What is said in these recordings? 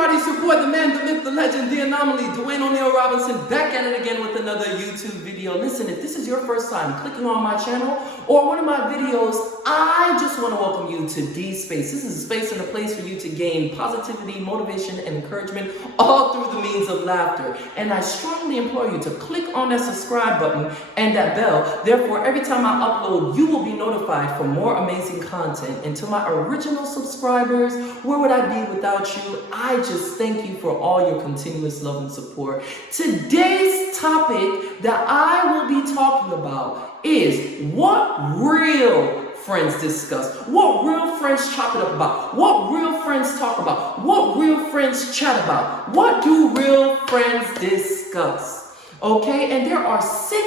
everybody? It's your boy, the man, the myth, the legend, the anomaly, Dwayne O'Neal Robinson, back at it again with another YouTube video. Listen, if this is your first time clicking on my channel or one of my videos, I just want to welcome you to DOR'S Space. This is a space and a place for you to gain positivity, motivation, and encouragement, all through the means of laughter. And I strongly implore you to click on that subscribe button and that bell. Therefore, every time I upload, you will be notified for more amazing content. And to my original subscribers, where would I be without you? I just thank you for all your continuous love and support. Today's topic that I will be talking about is what real friends discuss, what real friends chop it up about, what real friends talk about, what real friends chat about, what do real friends discuss? Okay, and there are 6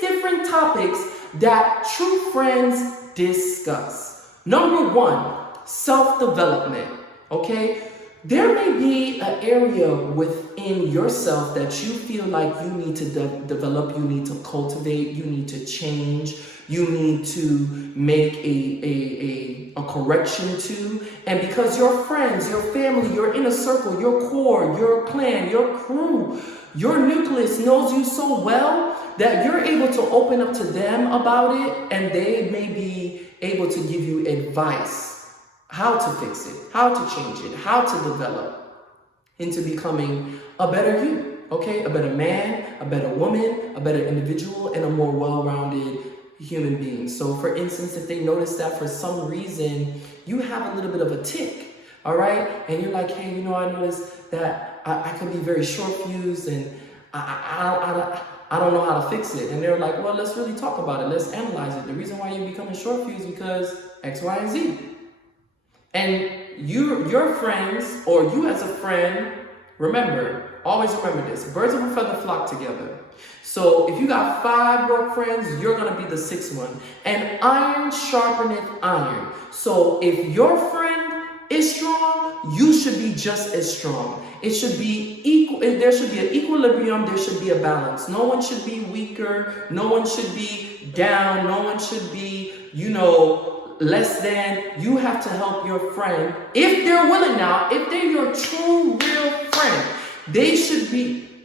different topics that true friends discuss. Number 1, self-development. Okay, there may be an area within yourself that you feel like you need to develop, you need to cultivate, you need to change, you need to make a correction to. And because your friends, your family, your inner circle, your core, your clan, your crew, your nucleus knows you so well that you're able to open up to them about it, and they may be able to give you advice. How to fix it, how to change it, how to develop into becoming a better you, okay? A better man, a better woman, a better individual, and a more well-rounded human being. So for instance, if they notice that for some reason you have a little bit of a tick, all right? And you're like, hey, I noticed that I can be very short-fused and I don't know how to fix it. And they're like, well, let's really talk about it. Let's analyze it. The reason why you're becoming short-fused is because X, Y, and Z. And your friends, or you as a friend, always remember this, birds of a feather flock together. So if you got 5 broke friends, you're gonna be the 6th one. And iron sharpeneth iron. So if your friend is strong, you should be just as strong. It should be equal. There should be an equilibrium. There should be a balance. No one should be weaker. No one should be down. No one should be, less than. You have to help your friend if they're willing. Now, if they're your true real friend,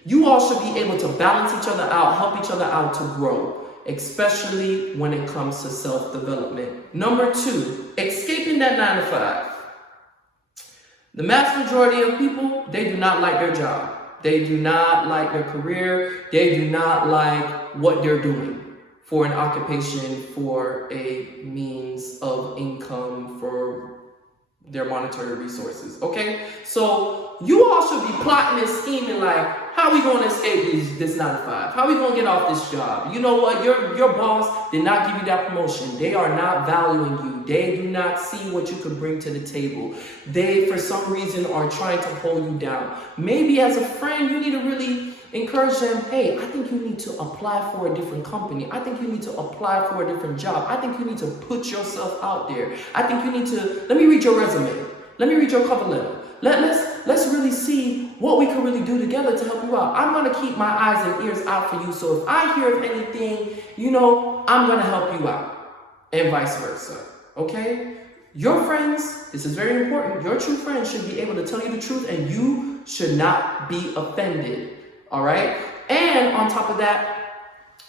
you all should be able to balance each other out, help each other out to grow, especially when it comes to self-development. Number 2, escaping that 9 to 5. The vast majority of people, they do not like their job. They do not like their career. They do not like what they're doing for an occupation, for a means of income, for their monetary resources, okay? So you all should be plotting and scheming like, how are we going to escape this 9 to 5? How are we going to get off this job? You know what? Your boss did not give you that promotion. They are not valuing you. They do not see what you could bring to the table. They, for some reason, are trying to hold you down. Maybe as a friend, you need to really encourage them, hey, I think you need to apply for a different company. I think you need to apply for a different job. I think you need to put yourself out there. I think you need to, let me read your resume. Let me read your cover letter. Let's really see what we can really do together to help you out. I'm going to keep my eyes and ears out for you. So if I hear of anything, I'm going to help you out, and vice versa. Okay? Your friends, this is very important. Your true friends should be able to tell you the truth, and you should not be offended. All right? And on top of that,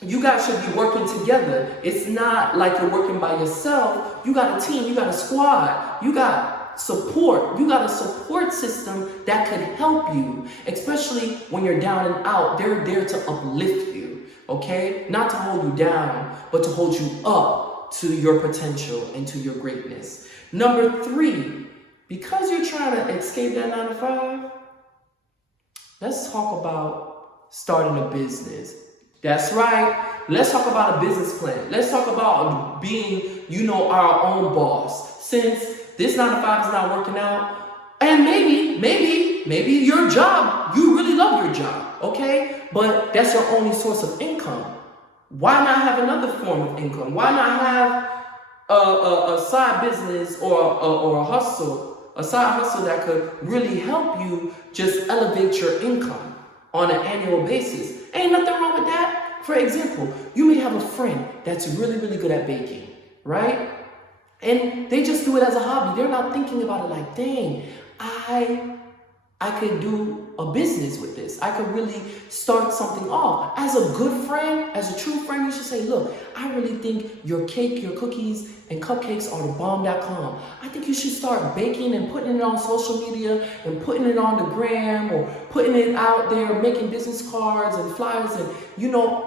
you guys should be working together. It's not like you're working by yourself. You got a team, you got a squad, you got support. You got a support system that could help you, especially when you're down and out. They're there to uplift you, okay? Not to hold you down, but to hold you up to your potential and to your greatness. Number 3, because you're trying to escape that 9 to 5, let's talk about starting a business. That's right. Let's talk about a business plan. Let's talk about being, our own boss. Since this 9 to 5 is not working out, and maybe your job, you really love your job, okay? But that's your only source of income. Why not have another form of income? Why not have a side business or a side hustle that could really help you just elevate your income on an annual basis? Ain't nothing wrong with that. For example, you may have a friend that's really, really good at baking, right? And they just do it as a hobby. They're not thinking about it like, dang, I could do a business with this. I could really start something off. As a good friend, as a true friend, you should say, look, I really think your cake, your cookies, and cupcakes are the bomb.com. I think you should start baking and putting it on social media and putting it on the gram or putting it out there, making business cards and flyers. And,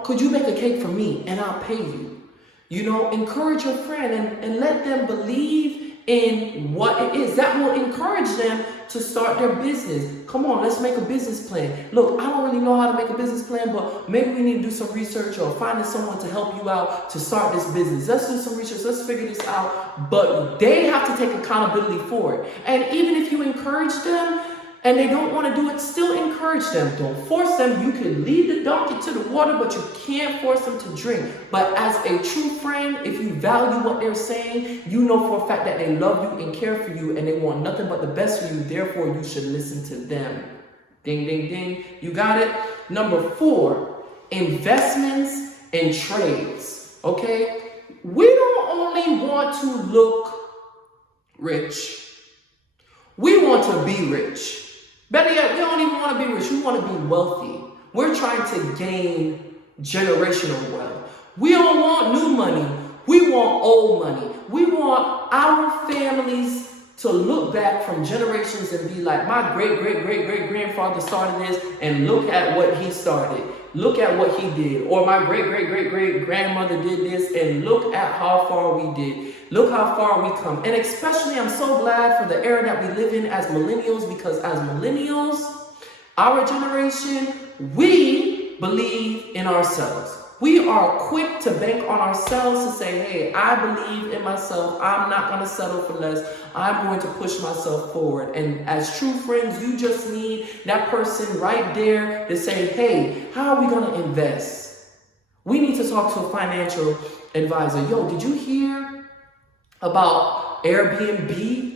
could you make a cake for me and I'll pay you? Encourage your friend and let them believe in what it is. That will encourage them to start their business. Come on, let's make a business plan. Look, I don't really know how to make a business plan, but maybe we need to do some research or finding someone to help you out to start this business. Let's do some research. Let's figure this out. But they have to take accountability for it. And even if you encourage them and they don't want to do it, still encourage them. Don't force them. You can lead the donkey to the water, but you can't force them to drink. But as a true friend, if you value what they're saying, you know for a fact that they love you and care for you and they want nothing but the best for you. Therefore, you should listen to them. Ding, ding, ding. You got it? Number 4, investments and trades. Okay? We don't only want to look rich. We want to be rich. Better yet, we don't even want to be rich. We want to be wealthy. We're trying to gain generational wealth. We don't want new money. We want old money. We want our families to look back from generations and be like, my great-great-great-great-grandfather started this, and look at what he started. Look at what he did. Or my great-great-great-great-grandmother did this, and look at how far we did. Look how far we come. And especially, I'm so glad for the era that we live in as millennials, because as millennials, our generation, we believe in ourselves. We are quick to bank on ourselves to say, hey, I believe in myself. I'm not going to settle for less. I'm going to push myself forward. And as true friends, you just need that person right there to say, hey, how are we going to invest? We need to talk to a financial advisor. Yo, did you hear about Airbnb?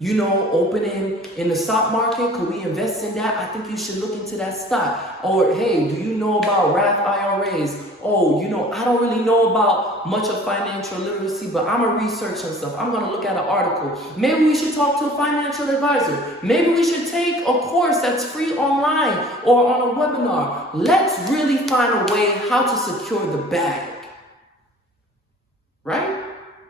Opening in the stock market, could we invest in that? I think you should look into that stock. Or, hey, do you know about Roth IRAs? Oh, I don't really know about much of financial literacy, but I'm going to research some stuff. I'm going to look at an article. Maybe we should talk to a financial advisor. Maybe we should take a course that's free online or on a webinar. Let's really find a way how to secure the bag. Right?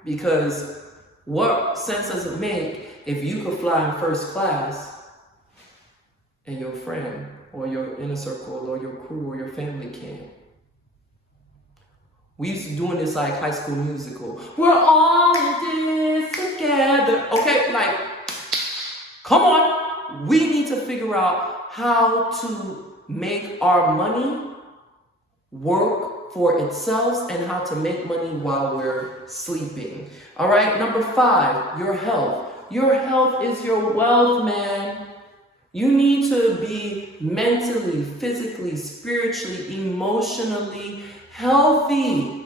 Because what sense does it make if you could fly in first class and your friend or your inner circle or your crew or your family can't? We used to doing this like High School Musical. We're all in this together. Okay, come on. We need to figure out how to make our money work for itself and how to make money while we're sleeping. All right, number 5, your health. Your health is your wealth, man. You need to be mentally, physically, spiritually, emotionally healthy.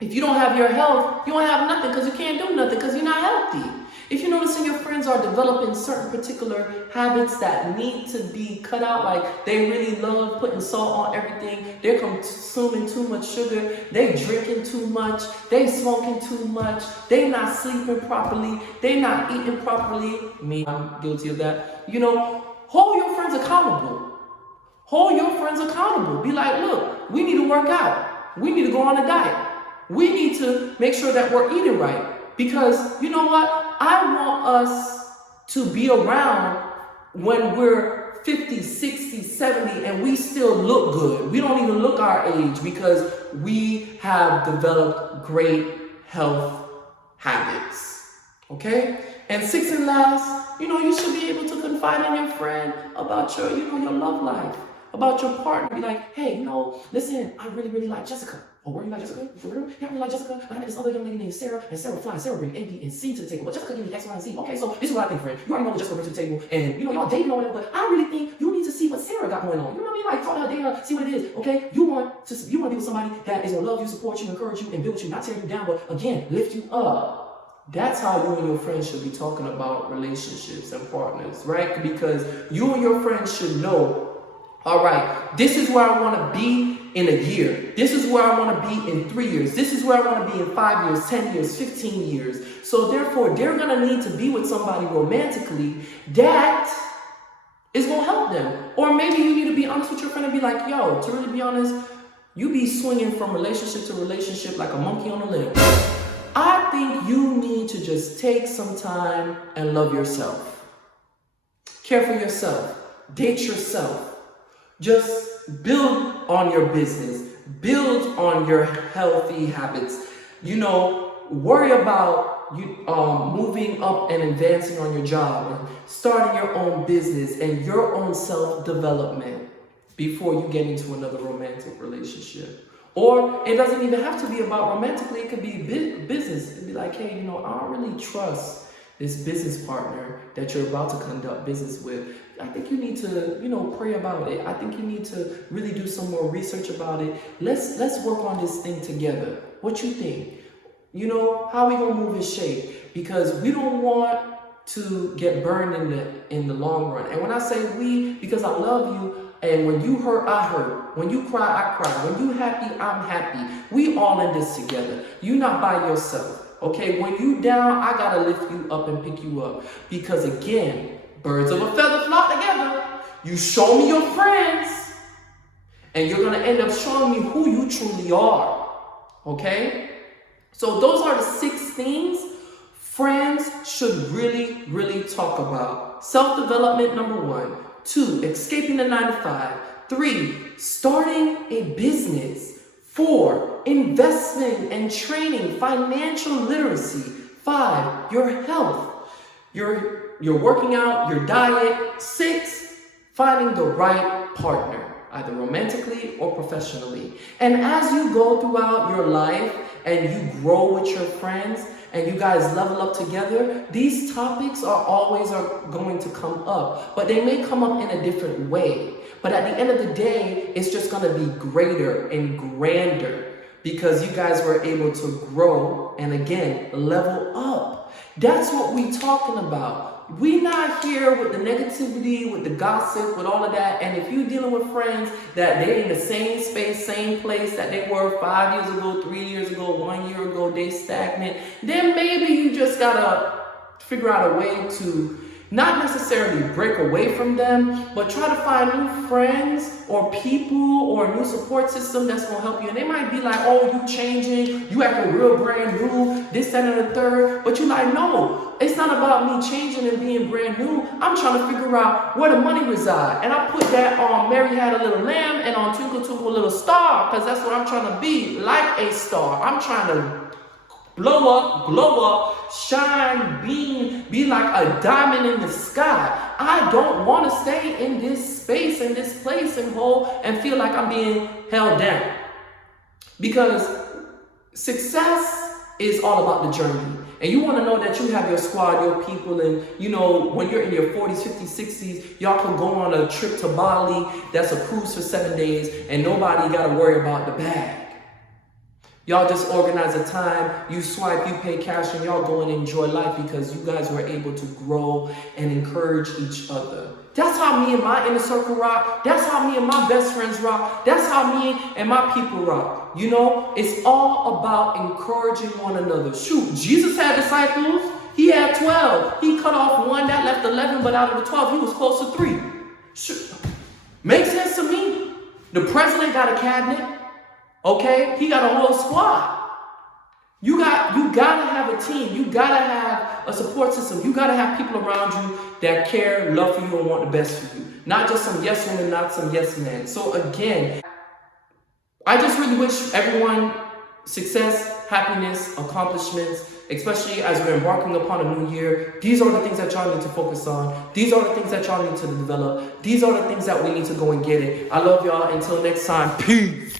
If you don't have your health, you don't have nothing because you can't do nothing because you're not healthy. If you're noticing your friends are developing certain particular habits that need to be cut out, like they really love putting salt on everything, they're consuming too much sugar, they drinking too much, they smoking too much, they not sleeping properly, they not eating properly. Me, I'm guilty of that. Hold your friends accountable. Hold your friends accountable. Be like, look, we need to work out. We need to go on a diet. We need to make sure that we're eating right. Because you know what? I want us to be around when we're 50, 60, 70, and we still look good. We don't even look our age because we have developed great health habits. Okay? And 6th and last, you should be able to confide in your friend about your, your love life, about your partner. Be like, hey, listen, I really, really like Jessica. Oh, were you like Jessica? For real? Yeah, I really like Jessica. I met this other young lady named Sarah, and Sarah flies. Sarah brings A, B, and C to the table. But Jessica gives me X, Y, and Z. Okay, so this is what I think, friend. You already know what Jessica brings to the table, and y'all dating or whatever, but I really think you need to see what Sarah got going on. You know what I mean? Like, talk to her, date her, see what it is, okay? You want to be with somebody that is going to love you, support you, encourage you, and build you, not tear you down, but again, lift you up. That's how you and your friends should be talking about relationships and partners, right? Because you and your friends should know, all right, this is where I want to be in a year. This is where I want to be in 3 years. This is where I want to be in 5 years, 10 years, 15 years. So therefore, they're going to need to be with somebody romantically that is going to help them. Or maybe you need to be honest with your friend and be like, yo, to really be honest, you be swinging from relationship to relationship like a monkey on a limb. I think you need to just take some time and love yourself. Care for yourself. Date yourself. Just build on your business. Build on your healthy habits. Worry about moving up and advancing on your job and starting your own business and your own self-development before you get into another romantic relationship. Or it doesn't even have to be about romantically. It could be business. It'd be like, hey, I don't really trust this business partner that you're about to conduct business with. I think you need to, pray about it. I think you need to really do some more research about it. Let's work on this thing together. What you think? How we gonna move in shape? Because we don't want to get burned in the long run. And when I say we, because I love you, and when you hurt, I hurt. When you cry, I cry. When you happy, I'm happy. We all in this together. You're not by yourself. Okay, when you down, I gotta lift you up and pick you up. Because again, birds of a feather flock together. You show me your friends, and you're gonna end up showing me who you truly are. Okay? So those are the 6 things friends should really, really talk about. Self-development, number 1. 2, escaping the 9 to 5. 3, starting a business. 4, investing and training, financial literacy. 5, your health, your working out, your diet. 6, finding the right partner, either romantically or professionally. And as you go throughout your life and you grow with your friends and you guys level up together, these topics are always going to come up, but they may come up in a different way. But at the end of the day, it's just going to be greater and grander because you guys were able to grow and again, level up. That's what we're talking about. We're not here with the negativity, with the gossip, with all of that. And if you're dealing with friends that they're in the same space, same place that they were 5 years ago, 3 years ago, 1 year ago, they stagnant, then maybe you just gotta figure out a way to not necessarily break away from them, but try to find new friends or people or a new support system that's going to help you. And they might be like, oh, you changing, you acting real brand new, this, that, and the third. But you're like, no, it's not about me changing and being brand new. I'm trying to figure out where the money reside. And I put that on Mary Had a Little Lamb and on Twinkle Twinkle Little Star because that's what I'm trying to be, like a star. I'm trying to glow up, shine, beam, be like a diamond in the sky. I don't want to stay in this space, in this place and hole and feel like I'm being held down. Because success is all about the journey. And you want to know that you have your squad, your people, and when you're in your 40s, 50s, 60s, y'all can go on a trip to Bali. That's a cruise for 7 days and nobody got to worry about the bag. Y'all just organize a time, you swipe, you pay cash, and y'all go and enjoy life because you guys were able to grow and encourage each other. That's how me and my inner circle rock. That's how me and my best friends rock. That's how me and my people rock. It's all about encouraging one another. Shoot, Jesus had disciples. He had 12. He cut off 1, that left 11, but out of the 12, he was close to 3. Shoot. Makes sense to me. The president got a cabinet. Okay, he got a whole squad. You gotta have a team. You gotta have a support system. You gotta have people around you that care, love for you, and want the best for you. Not just some yes women, not some yes men. So again, I just really wish everyone success, happiness, accomplishments, especially as we're embarking upon a new year. These are the things that y'all need to focus on. These are the things that y'all need to develop. These are the things that we need to go and get it. I love y'all. Until next time, peace.